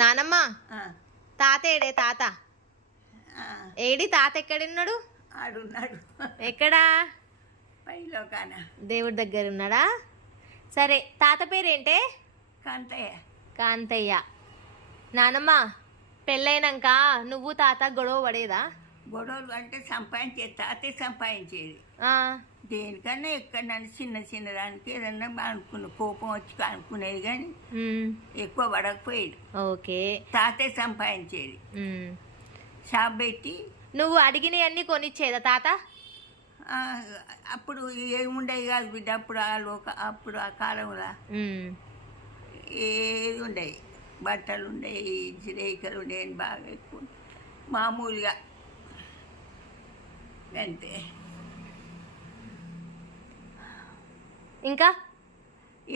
నానమ్మ తాత ఏడే తాత ఏడి తాత ఎక్కడున్నాడు? ఆడున్నాడు. ఎక్కడా? పైలోకాన దేవుడి దగ్గర ఉన్నాడా? సరే తాత పేరేంటే? కాంతయ్య. కాంతయ్య. నానమ్మ పెళ్ళైనాక నువ్వు తాత గొడవ పడేదా? గొడవలు అంటే సంపాదించేది, తాతే సంపాదించేది. దేనికన్నా ఎక్కడ నన్ను చిన్న చిన్న దానికి ఏదన్నా అనుకున్న కోపం వచ్చి అనుకునేది కానీ ఎక్కువ పడకపోయేది. ఓకే. తాతే సంపాదించేది. షాప్ పెట్టి నువ్వు అడిగినవన్నీ కొనిచ్చేదా తాత? అప్పుడు ఏముండేవి కాదు బిడ్డ. అప్పుడు ఆ కాలంలో ఏది ఉండేవి, బట్టలు ఉండేవి, రేఖలు ఉండేవి బాగా ఎక్కువ మామూలుగా అంతే. ఇంకా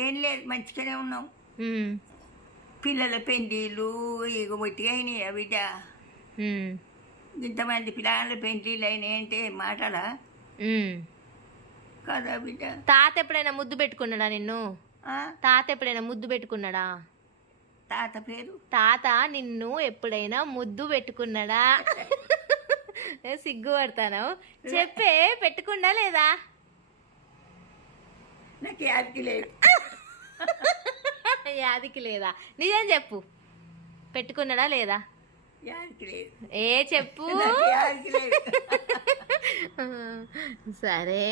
ఏం లేదు, మంచిగానే ఉన్నాం. పిల్లల పెండ్లీలు ఇక ఒట్టిగా అయినాయి బిడ్డ. ఇంతమంది పిల్లల పెండ్లీలు అయినాయి అంటే మాటలా కదా బిడ్డ. తాత ఎప్పుడైనా ముద్దు పెట్టుకున్నాడా నిన్ను? తాత ఎప్పుడైనా ముద్దు పెట్టుకున్నాడా? తాత పేరు తాత నిన్ను ఎప్పుడైనా ముద్దు పెట్టుకున్నాడా? సిగ్గుపడతాను, చెప్పే. పెట్టుకున్నా లేదా? నాకు యాదికి లేదు. యాదికి లేదా? నిజం చెప్పు, పెట్టుకున్నాడా లేదా? యాదికి లేదు. ఏ చెప్పు. యాదికి లేదు. సరే.